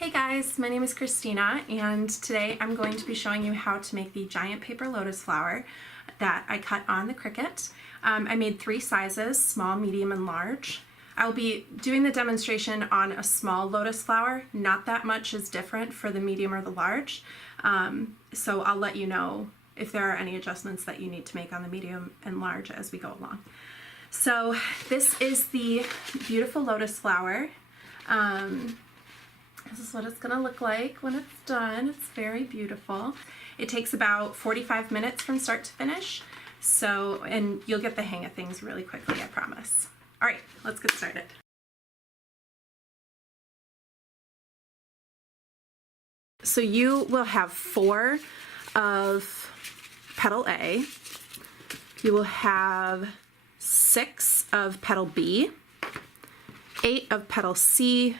Hey guys, my name is Christina and today I'm going to be showing you how to make the giant paper lotus flower that I cut on the Cricut. I made 3 sizes, small, medium, and large. I'll be doing the demonstration on a small lotus flower. Not that much is different for the medium or the large, so I'll let you know if there are any adjustments that you need to make on the medium and large as we go along. So this is the beautiful lotus flower. This is what it's going to look like when it's done. It's very beautiful. It takes about 45 minutes from start to finish, so, and you'll get the hang of things really quickly, I promise. All right, let's get started. So you will have 4 of petal A. You will have 6 of petal B, 8 of petal C,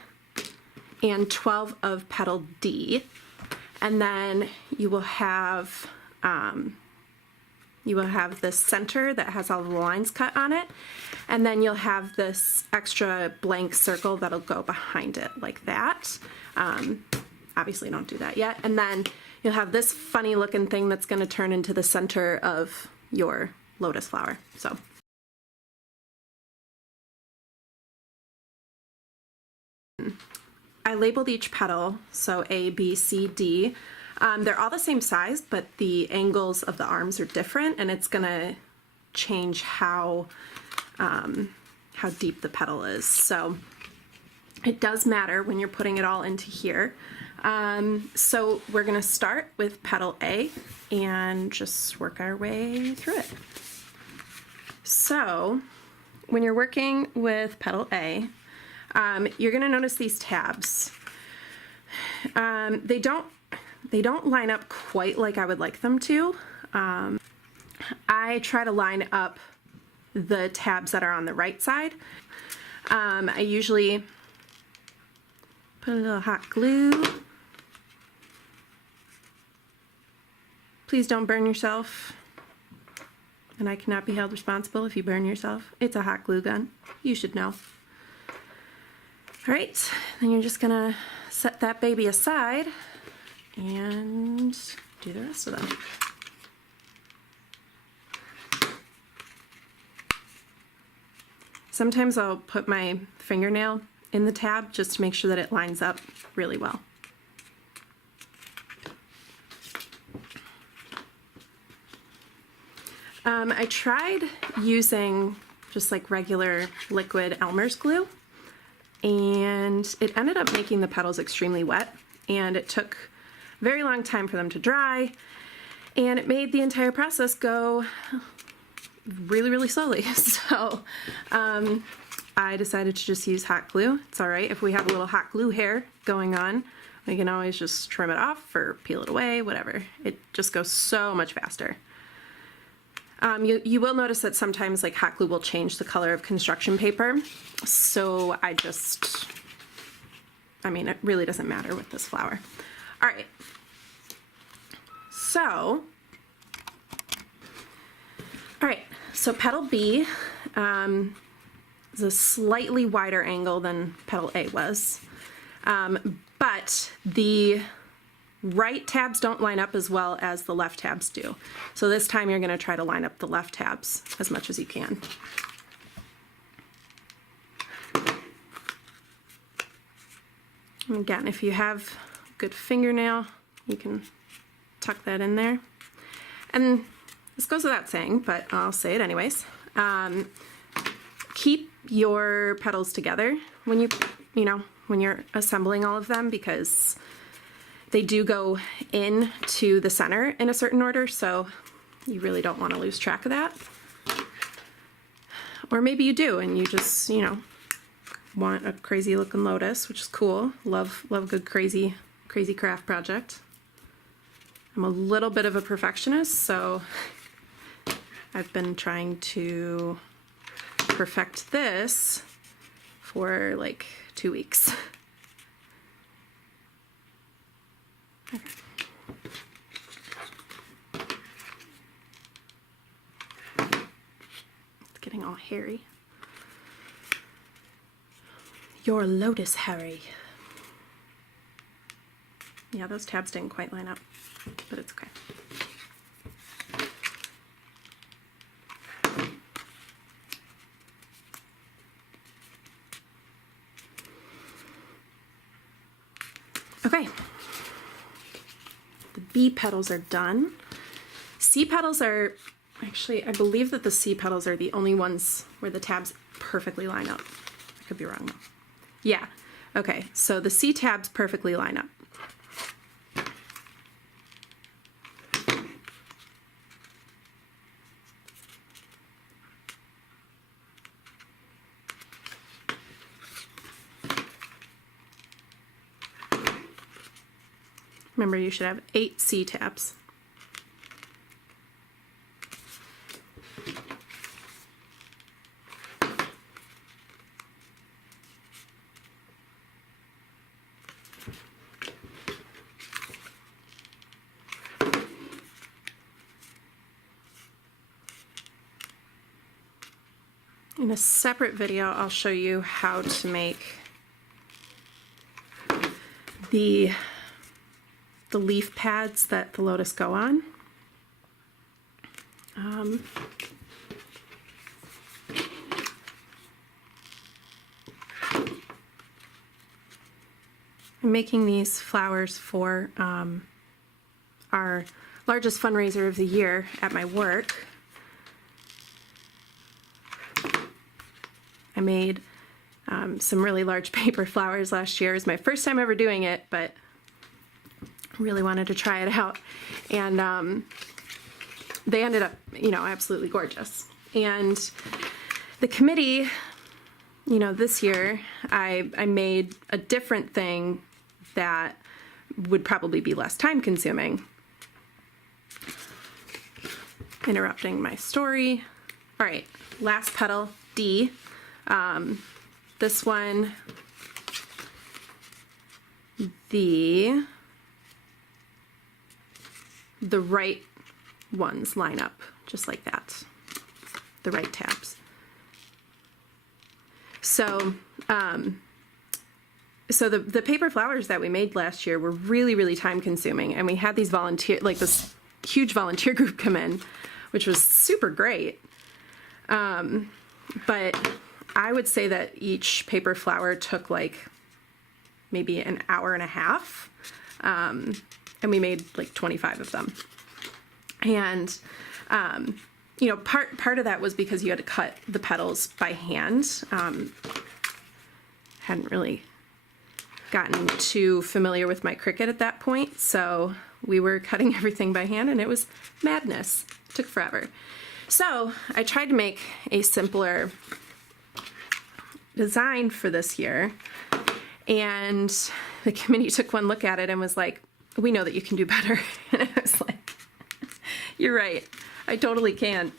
and 12 of petal D, and then you will have this center that has all the lines cut on it, and then you'll have this extra blank circle that'll go behind it like that. Obviously don't do that yet. And then you'll have this funny looking thing that's going to turn into the center of your lotus flower. So I labeled each petal, so A, B, C, D. They're all the same size, but the angles of the arms are different, and it's going to change how deep the petal is. So it does matter when you're putting it all into here. So we're going to start with petal A and just work our way through it. So when you're working with petal A, you're going to notice these tabs. They don't line up quite like I would like them to. I try to line up the tabs that are on the right side. I usually put a little hot glue. Please don't burn yourself. And I cannot be held responsible if you burn yourself. It's a hot glue gun. You should know. All right, then you're just gonna set that baby aside and do the rest of them. Sometimes I'll put my fingernail in the tab just to make sure that it lines up really well. I tried using just like regular liquid Elmer's glue, and it ended up making the petals extremely wet, and it took a very long time for them to dry, and it made the entire process go really slowly. So I decided to just use hot glue. It's all right if we have a little hot glue hair going on. We can always just trim it off or peel it away, whatever. It just goes so much faster. You will notice that sometimes like hot glue will change the color of construction paper, so I mean, it really doesn't matter with this flower. All right, so petal B is a slightly wider angle than petal A was, but the right tabs don't line up as well as the left tabs do. So this time you're going to try to line up the left tabs as much as you can. And again, if you have a good fingernail, you can tuck that in there. And this goes without saying, but I'll say it anyways. Keep your petals together when when you're assembling all of them, because they do go into the center in a certain order, so you really don't want to lose track of that. Or maybe you do, and you just, want a crazy looking lotus, which is cool. Love a good crazy craft project. I'm a little bit of a perfectionist, so I've been trying to perfect this for like 2 weeks. Okay. It's getting all hairy. Your Lotus Harry. Yeah, those tabs didn't quite line up, but it's okay. Okay, the B petals are done. C petals are, actually, I believe that the C petals are the only ones where the tabs perfectly line up. I could be wrong though. Yeah, okay, so the C tabs perfectly line up. Remember, you should have 8 C tabs. In a separate video, I'll show you how to make the leaf pads that the Lotus go on. I'm making these flowers for our largest fundraiser of the year at my work. I made some really large paper flowers last year. It was my first time ever doing it, but really wanted to try it out. And they ended up, you know, absolutely gorgeous. And the committee, you know, this year I made a different thing that would probably be less time consuming. Interrupting my story. All right, last petal, D. This one, the right ones line up just like that, the right tabs. So, so the paper flowers that we made last year were really, really time consuming, and we had these this huge volunteer group come in, which was super great. But I would say that each paper flower took like maybe an hour and a half, and we made like 25 of them. And you know, part of that was because you had to cut the petals by hand. Hadn't really gotten too familiar with my Cricut at that point, so we were cutting everything by hand, and it was madness. It took forever. So I tried to make a simpler design for this year, and the committee took one look at it and was like, we know that you can do better. And I was like, you're right, I totally can.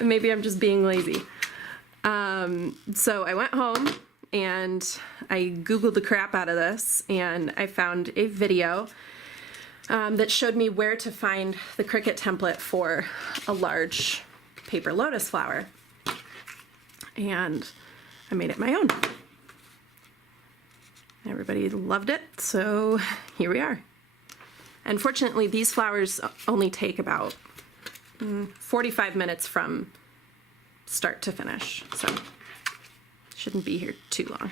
Maybe I'm just being lazy. So I went home and I Googled the crap out of this, and I found a video that showed me where to find the Cricut template for a large paper lotus flower. And I made it my own. Everybody loved it, so here we are. And fortunately, these flowers only take about 45 minutes from start to finish, so shouldn't be here too long.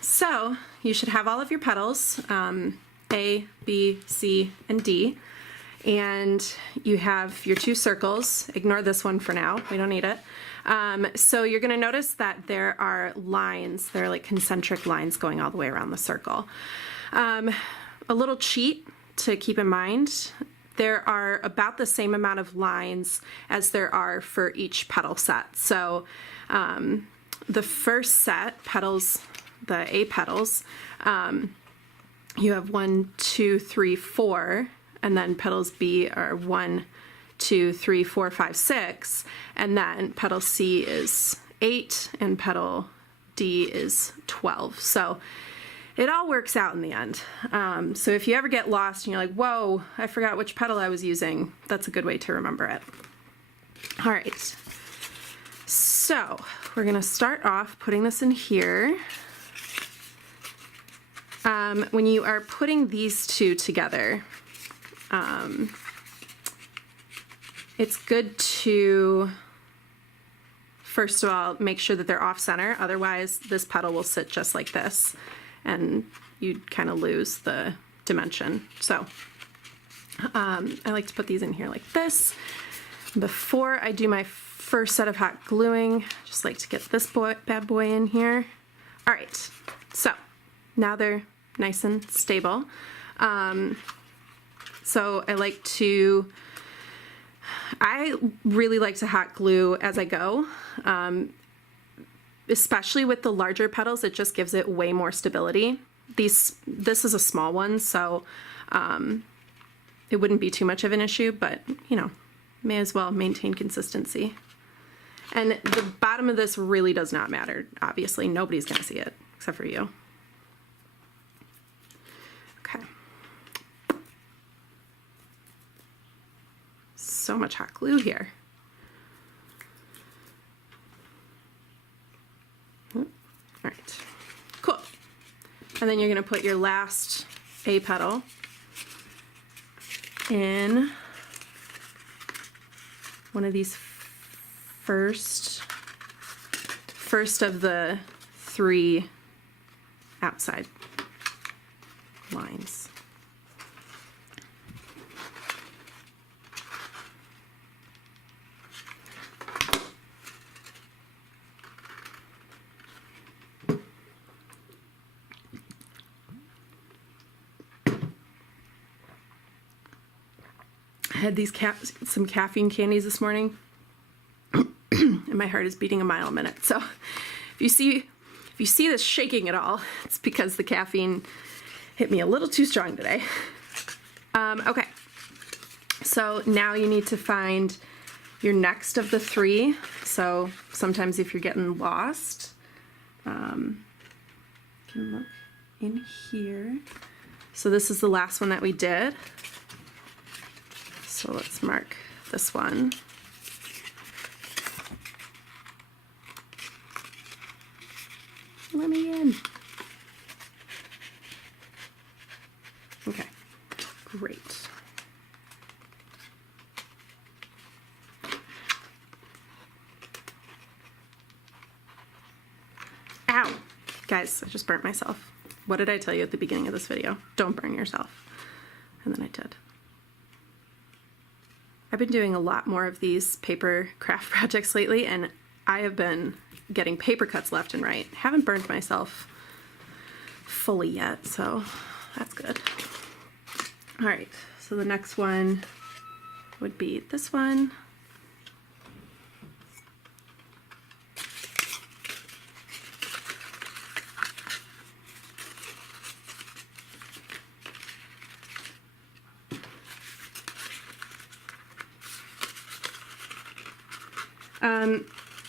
so you should have all of your petals, A, B, C, and D. And you have your two circles. Ignore this one for now, we don't need it. So you're gonna notice that there are lines, there are like concentric lines going all the way around the circle. A little cheat to keep in mind, there are about the same amount of lines as there are for each petal set. So the first set, petals, the A petals, you have 1, 2, 3, 4, and then petals B are 1, 2, 3, 4, 5, 6, and then petal C is 8, and petal D is 12. So it all works out in the end. So if you ever get lost and you're like, whoa, I forgot which petal I was using, that's a good way to remember it. All right, so we're gonna start off putting this in here. When you are putting these two together, it's good to, first of all, make sure that they're off center. Otherwise, this petal will sit just like this, and you'd kind of lose the dimension. So I like to put these in here like this. Before I do my first set of hot gluing, I just like to get this bad boy in here. All right, so now they're nice and stable. So I really like to hot glue as I go, especially with the larger petals. It just gives it way more stability. This is a small one, so it wouldn't be too much of an issue, but you know, may as well maintain consistency. And the bottom of this really does not matter. Obviously, nobody's gonna see it except for you. Okay. So much hot glue here. All right, cool. And then you're gonna put your last A petal in one of these first of the 3 outside lines. I had these some caffeine candies this morning, and my heart is beating a mile a minute. So if you see this shaking at all, it's because the caffeine hit me a little too strong today. Okay, so now you need to find your next of the 3. So sometimes if you're getting lost, you can look in here. So this is the last one that we did. So let's mark this one. Let me in. Okay, great. Ow! Guys, I just burnt myself. What did I tell you at the beginning of this video? Don't burn yourself. And then I did. I've been doing a lot more of these paper craft projects lately, and I have been getting paper cuts left and right. Haven't burned myself fully yet, so that's good. All right, so the next one would be this one.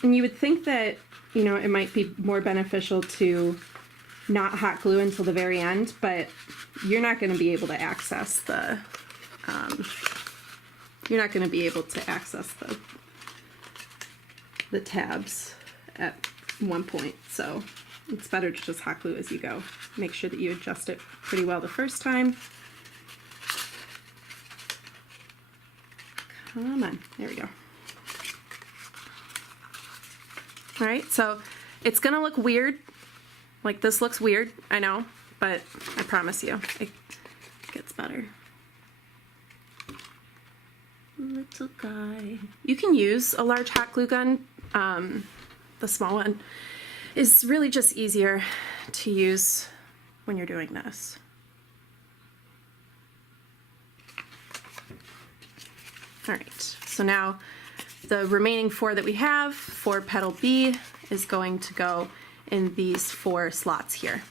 And you would think that, you know, it might be more beneficial to not hot glue until the very end, but you're not going to be able to access the, the tabs at one point. So it's better to just hot glue as you go. Make sure that you adjust it pretty well the first time. Come on, there we go. All right, so it's gonna look weird Like, this looks weird, I know, but I promise you, it gets better. Little guy. You can use a large hot glue gun. The small one is really just easier to use when you're doing this. All right, so now the remaining 4 that we have for petal B is going to go in these 4 slots here.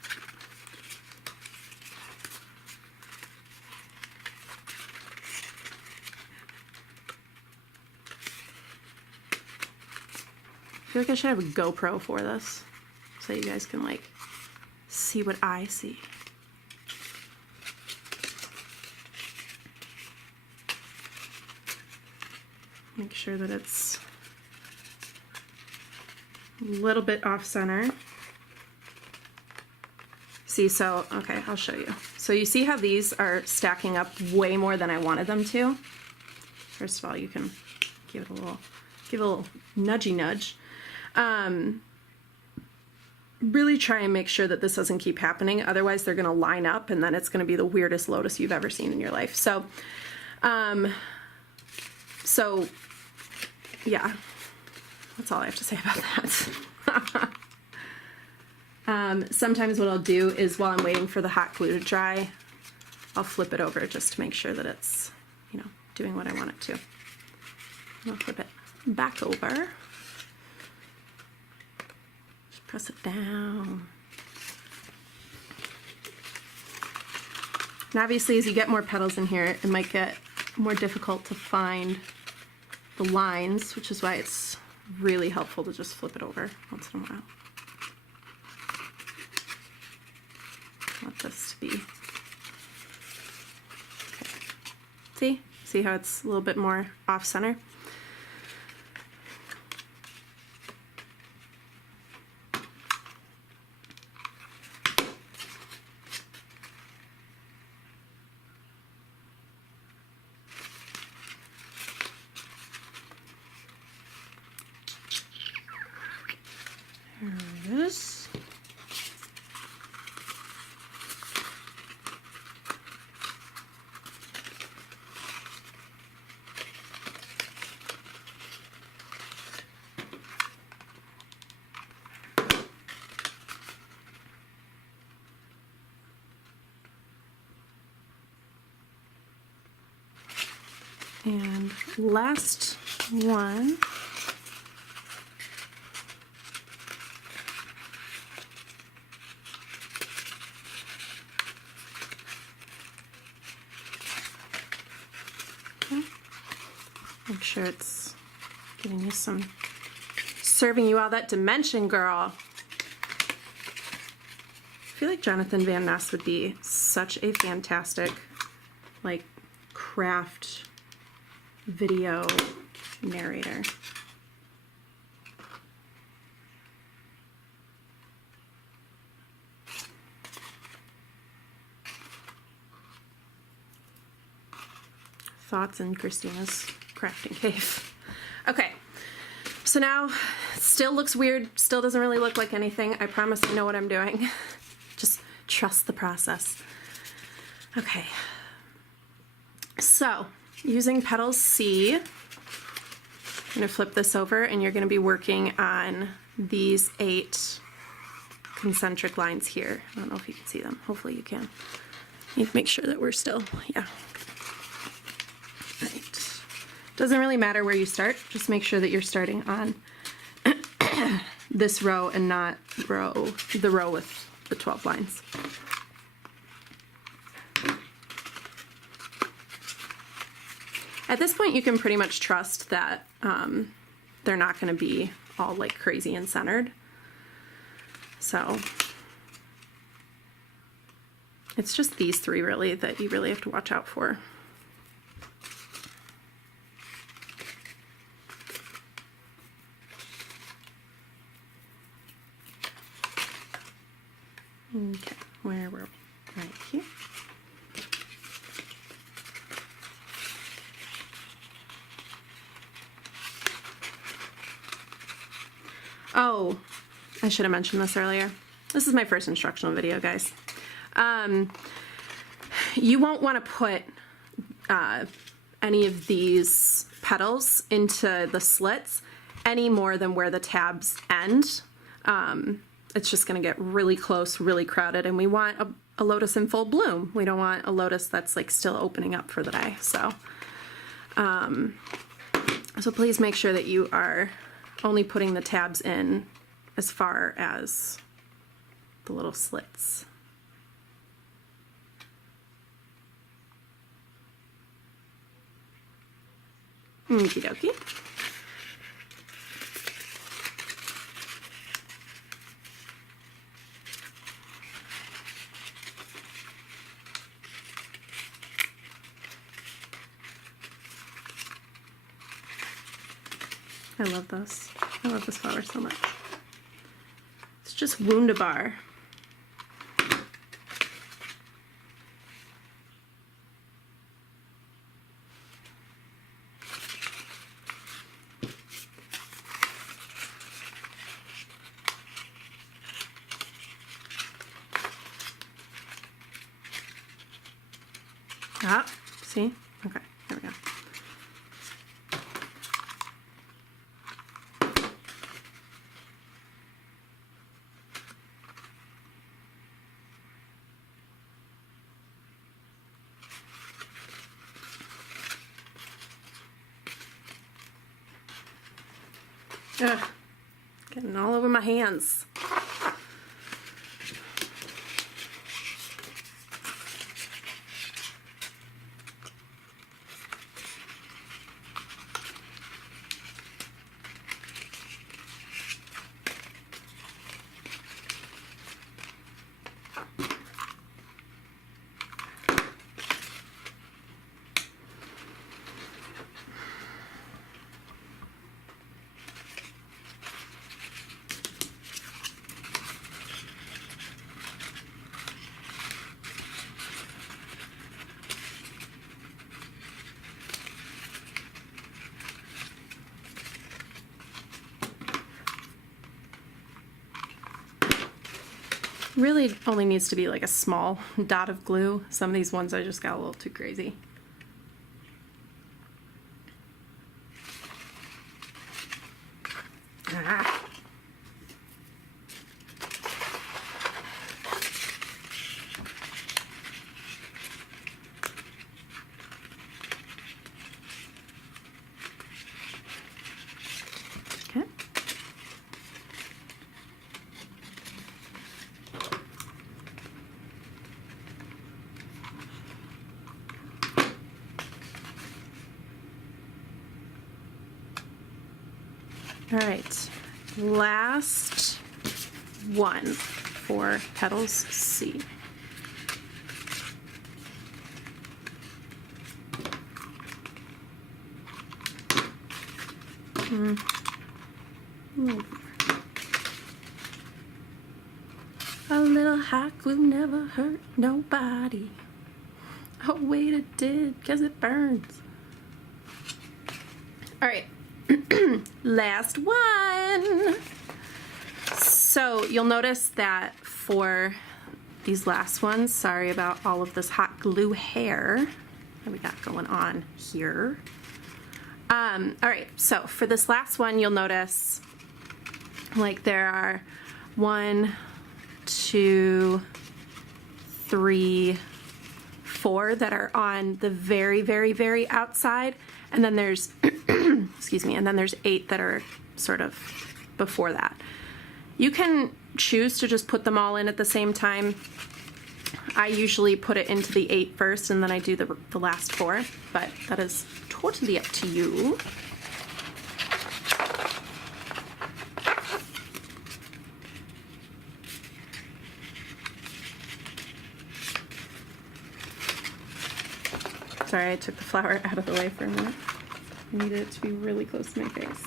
I feel like I should have a GoPro for this so you guys can like see what I see. Make sure that it's a little bit off center. See, so, okay, I'll show you. So you see how these are stacking up way more than I wanted them to? First of all, you can give it a little nudgy nudge. Really try and make sure that this doesn't keep happening. Otherwise, they're gonna line up and then it's gonna be the weirdest lotus you've ever seen in your life. So, yeah, that's all I have to say about that. Sometimes what I'll do is while I'm waiting for the hot glue to dry, I'll flip it over just to make sure that it's, you know, doing what I want it to. I'll flip it back over. Just press it down. And obviously as you get more petals in here, it might get more difficult to find the lines, which is why it's really helpful to just flip it over once in a while. I want this to be, okay. See how it's a little bit more off center? There it is. And last one. Okay. Make sure it's giving you some, serving you all that dimension, girl. I feel like Jonathan Van Ness would be such a fantastic, like, craft video narrator. Thoughts in Christina's crafting cave. Okay, so now it still looks weird, still doesn't really look like anything. I promise I know what I'm doing. Just trust the process. Okay, so using petals C, I'm going to flip this over and you're going to be working on these 8 concentric lines here. I don't know if you can see them. Hopefully you can. Need to make sure that we're still, yeah. Right. Doesn't really matter where you start. Just make sure that you're starting on this row and not the row with the 12 lines. At this point, you can pretty much trust that they're not going to be all like crazy and centered. So it's just these 3 really that you really have to watch out for. Okay, where were we? Right here. Oh, I should have mentioned this earlier. This is my first instructional video, guys. You won't want to put any of these petals into the slits any more than where the tabs end. It's just going to get really close, really crowded, and we want a lotus in full bloom. We don't want a lotus that's like still opening up for the day. So, so please make sure that you are only putting the tabs in as far as the little slits. Okie dokie. I love this. I love this flower so much. It's just wunderbar. Ah, see? Okay, there we go. Ugh, getting all over my hands. Really only needs to be like a small dot of glue. Some of these ones I just got a little too crazy. Ah. Okay. All right, last one for petals C. A little hot glue never hurt nobody. Oh wait, it did, 'cause it burns. All right. Last one. So you'll notice that for these last ones, sorry about all of this hot glue hair that we got going on here. All right, so for this last one, you'll notice like there are 1, 2, 3, 4 that are on the very, very, very outside, and then there's excuse me, and then there's 8 that are sort of before that. You can choose to just put them all in at the same time. I usually put it into the 8 first, and then I do the last 4, but that is totally up to you. Sorry, I took the flower out of the way for a minute. I needed it to be really close to my face.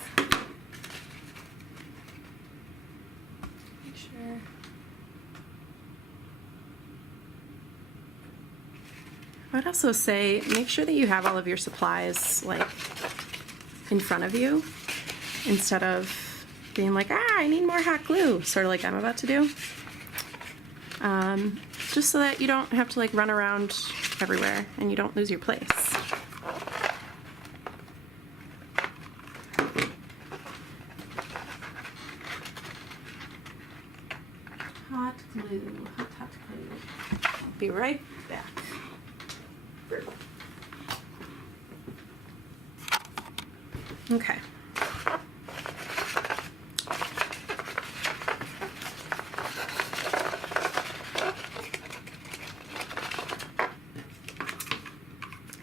Make sure. I would also say make sure that you have all of your supplies like in front of you instead of being like, I need more hot glue, sort of like I'm about to do. just so that you don't have to like run around everywhere and you don't lose your place. Hot glue, hot glue. I'll be right back. Okay.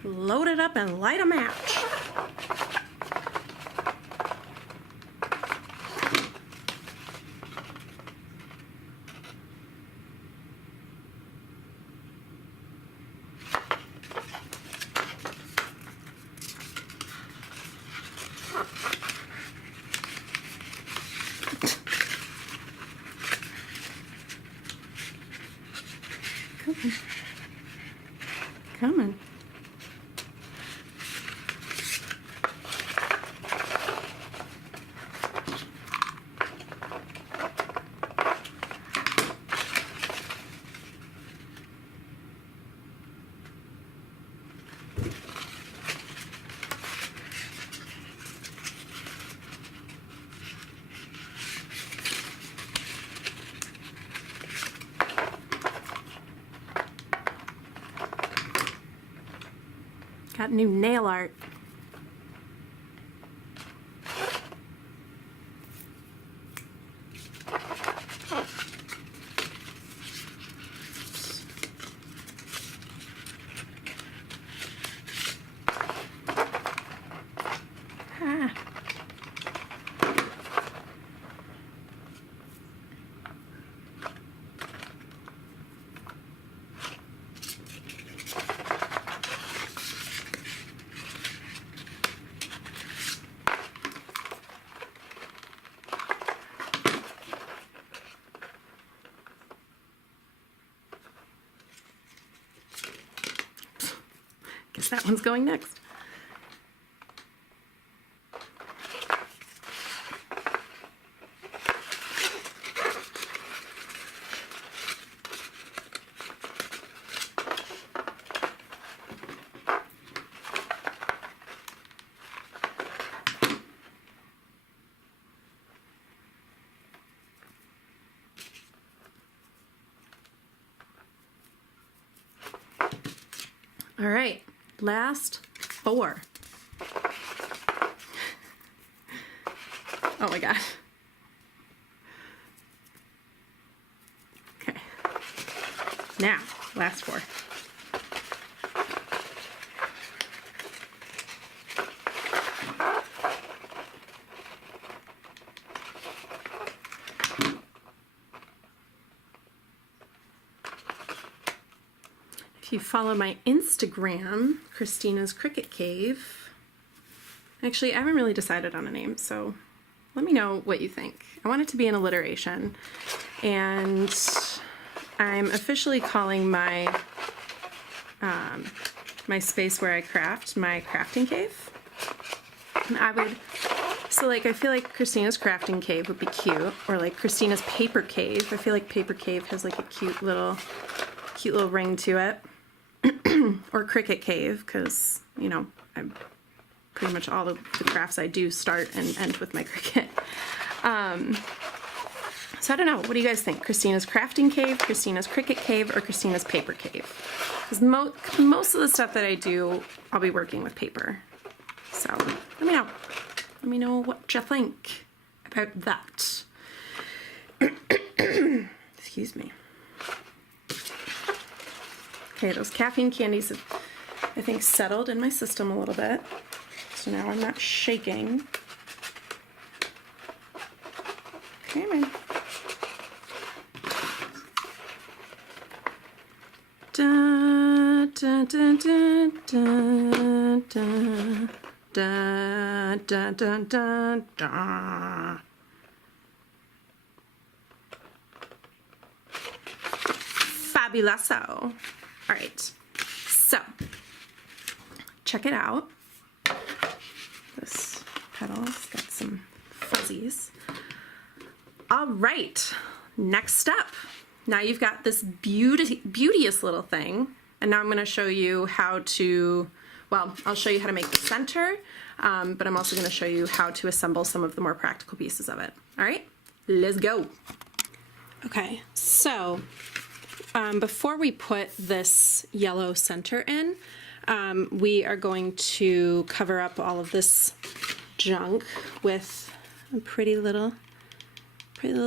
Load it up and light a match. Come on. Got new nail art. Ah. Guess that one's going next. All right, last 4. Oh my God. Okay. Now, last 4. If you follow my Instagram, Christina's Cricut Cave, actually I haven't really decided on a name, so let me know what you think. I want it to be an alliteration, and I'm officially calling my my space where I craft my crafting cave. And I would, so like I feel like Christina's crafting cave would be cute, or like Christina's paper cave. I feel like paper cave has like a cute little ring to it. Or Cricut Cave, because, you know, I'm pretty much all of the crafts I do start and end with my Cricut. So I don't know, what do you guys think? Christina's Crafting Cave, Christina's Cricut Cave, or Christina's Paper Cave? Because most of the stuff that I do, I'll be working with paper. So let me know. Let me know what you think about that. Excuse me. Okay, those caffeine candies have, I think, settled in my system a little bit. So now I'm not shaking. Okay, man. Da, da, da, da, da, da, da, da, da, da. Fabuloso. All right, so check it out. This petal's got some fuzzies. All right, next up, now you've got this beauteous little thing, and now I'm going to show you how to, well, I'll show you how to make the center, but I'm also going to show you how to assemble some of the more practical pieces of it. All right, let's go. Okay, so before we put this yellow center in, we are going to cover up all of this junk with a pretty little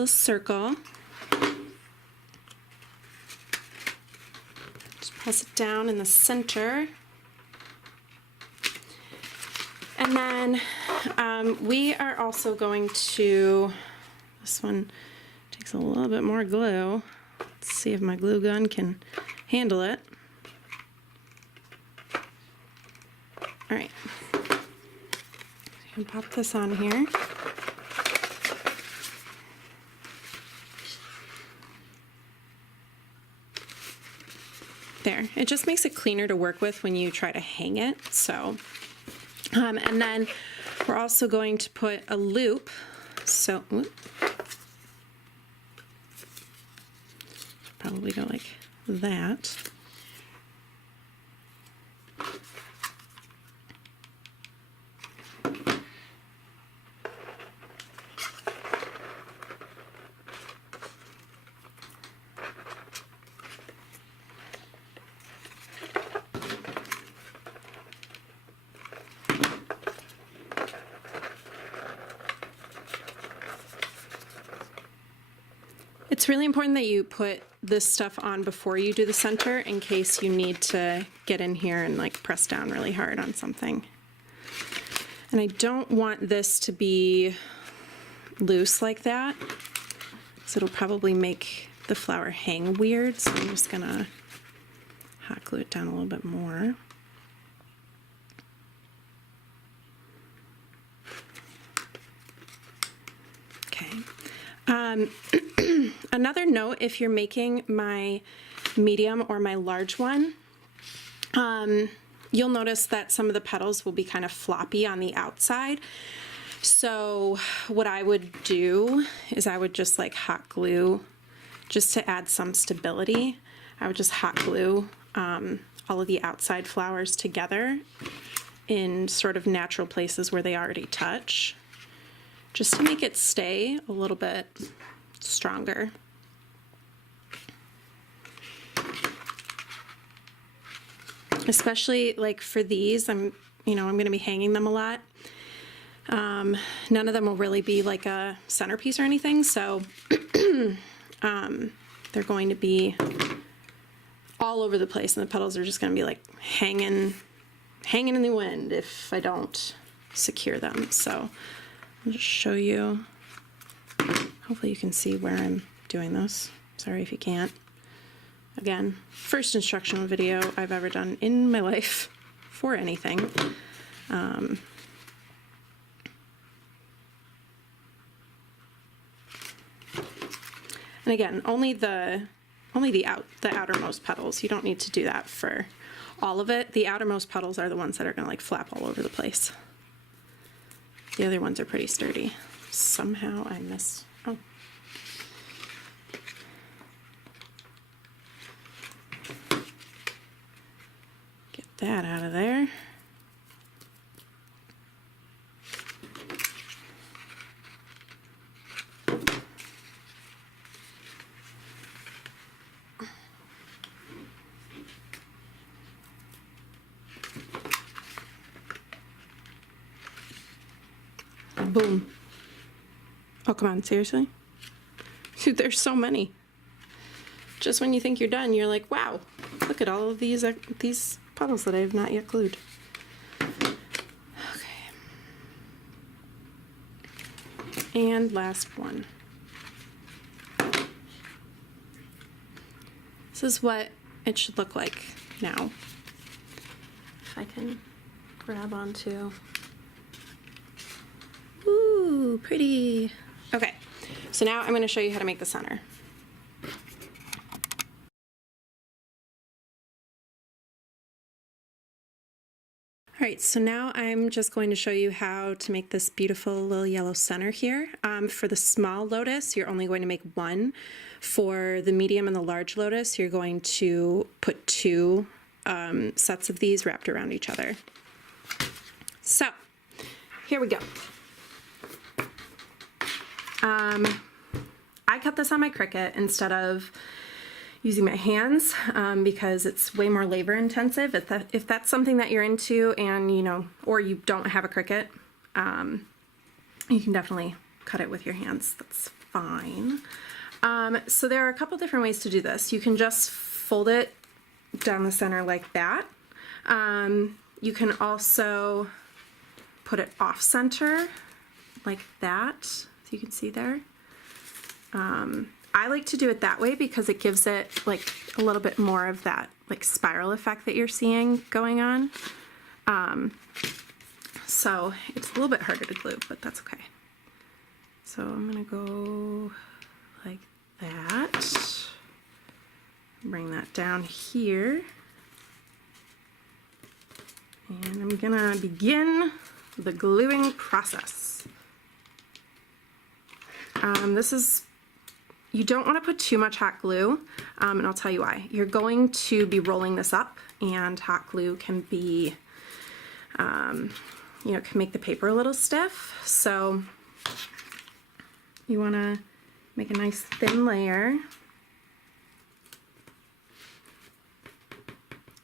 circle. Just press it down in the center. And then we are also going to, this one takes a little bit more glue. Let's see if my glue gun can handle it. All right, so you can pop this on here. There, it just makes it cleaner to work with when you try to hang it. So, and then we're also going to put a loop. So, probably go like that. It's really important that you put this stuff on before you do the center in case you need to get in here and like press down really hard on something. And I don't want this to be loose like that, so it'll probably make the flower hang weird, so I'm just gonna hot glue it down a little bit more. Okay. Another note, if you're making my medium or my large one, you'll notice that some of the petals will be kind of floppy on the outside. So what I would do is I would just like hot glue, just to add some stability, I would just hot glue all of the outside flowers together in sort of natural places where they already touch, just to make it stay a little bit stronger. Especially like for these, I'm going to be hanging them a lot. None of them will really be like a centerpiece or anything, so they're going to be all over the place, and the petals are just going to be like hanging in the wind if I don't secure them. So I'll just show you. Hopefully you can see where I'm doing this. Sorry if you can't. Again, first instructional video I've ever done in my life for anything. And again, only the outermost petals. You don't need to do that for all of it. The outermost petals are the ones that are going to like flap all over the place. The other ones are pretty sturdy. Somehow I missed. Oh. Get that out of there. Boom. Oh, come on, seriously? Dude, there's so many. Just when you think you're done, you're like, wow, look at all of these puddles that I have not yet glued. Okay. And last one. This is what it should look like now. If I can grab onto. Ooh, pretty. Okay, so now I'm going to show you how to make the center. All Alright, so now I'm just going to show you how to make this beautiful little yellow center here. For the small lotus, you're only going to make one. For the medium and the large lotus, you're going to put two sets of these wrapped around each other. So, here we go. I cut this on my Cricut instead of using my hands because it's way more labor intensive. If that's something that you're into and, you know, or you don't have a Cricut, you can definitely cut it with your hands. That's fine. So there are a couple different ways to do this. You can just fold it down the center like that. You can also put it off center like that, so you can see there. I like to do it that way because it gives it like a little bit more of that like spiral effect that you're seeing going on. So it's a little bit harder to glue, but that's okay. So I'm gonna go like that. Bring that down here. And I'm gonna begin the gluing process. You don't want to put too much hot glue, and I'll tell you why. You're going to be rolling this up, and hot glue can be, you know, can make the paper a little stiff. So you want to make a nice thin layer.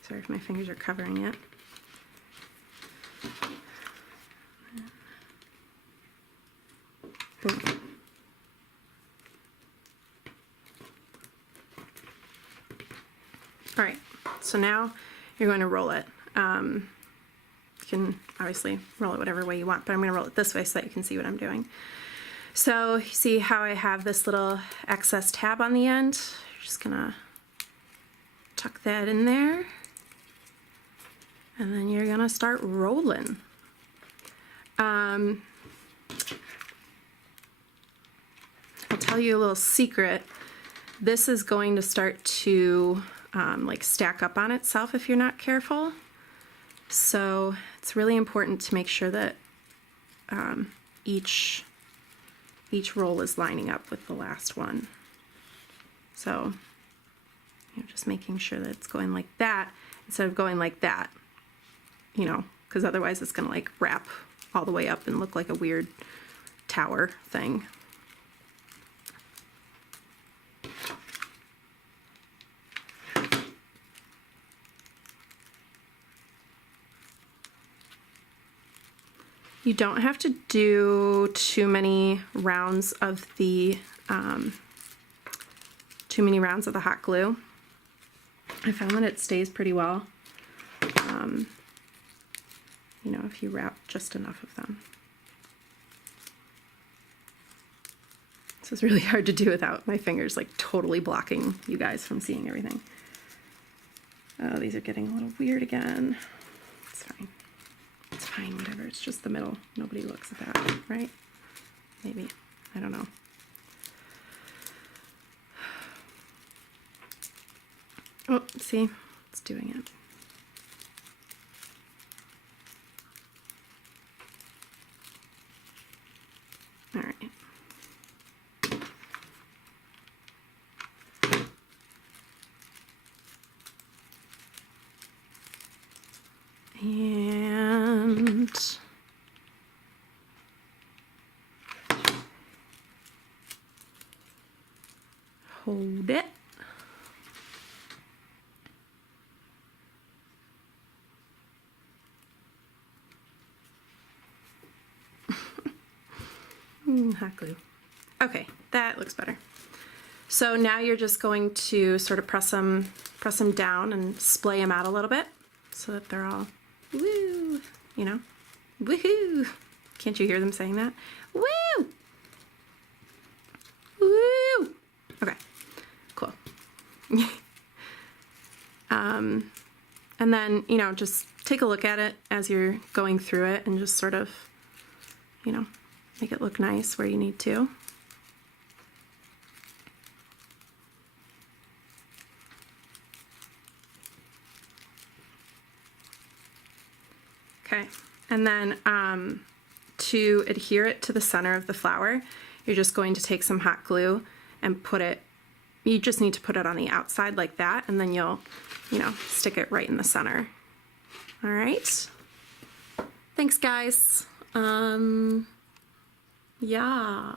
Sorry if my fingers are covering it. Boom. All right, so now you're going to roll it. You can obviously roll it whatever way you want, but I'm going to roll it this way so that you can see what I'm doing. So you see how I have this little excess tab on the end? You're just going to tuck that in there, and then you're going to start rolling. I'll tell you a little secret. This is going to start to like stack up on itself if you're not careful. So it's really important to make sure that each roll is lining up with the last one. So you know, just making sure that it's going like that instead of going like that, you know, because otherwise it's going to like wrap all the way up and look like a weird tower thing. You don't have to do too many rounds of the hot glue. I found that it stays pretty well. You know, if you wrap just enough of them. This is really hard to do without my fingers like totally blocking you guys from seeing everything. Oh, these are getting a little weird again. It's fine. It's fine, whatever. It's just the middle. Nobody looks at that, right? Maybe. I don't know. Oh, see? It's doing it. All right. And hold it. Hot glue. Okay, that looks better. So now you're just going to sort of press them down and splay them out a little bit so that they're all woo, you know, woohoo. Can't you hear them saying that? Woo! Woo! Okay, cool. And then, you know, just take a look at it as you're going through it and just sort of, you know, make it look nice where you need to. Okay, and then to adhere it to the center of the flower, you're just going to take some hot glue and put it, you just need to put it on the outside like that, and then you'll, stick it right in the center. All right. Thanks, guys. Yeah.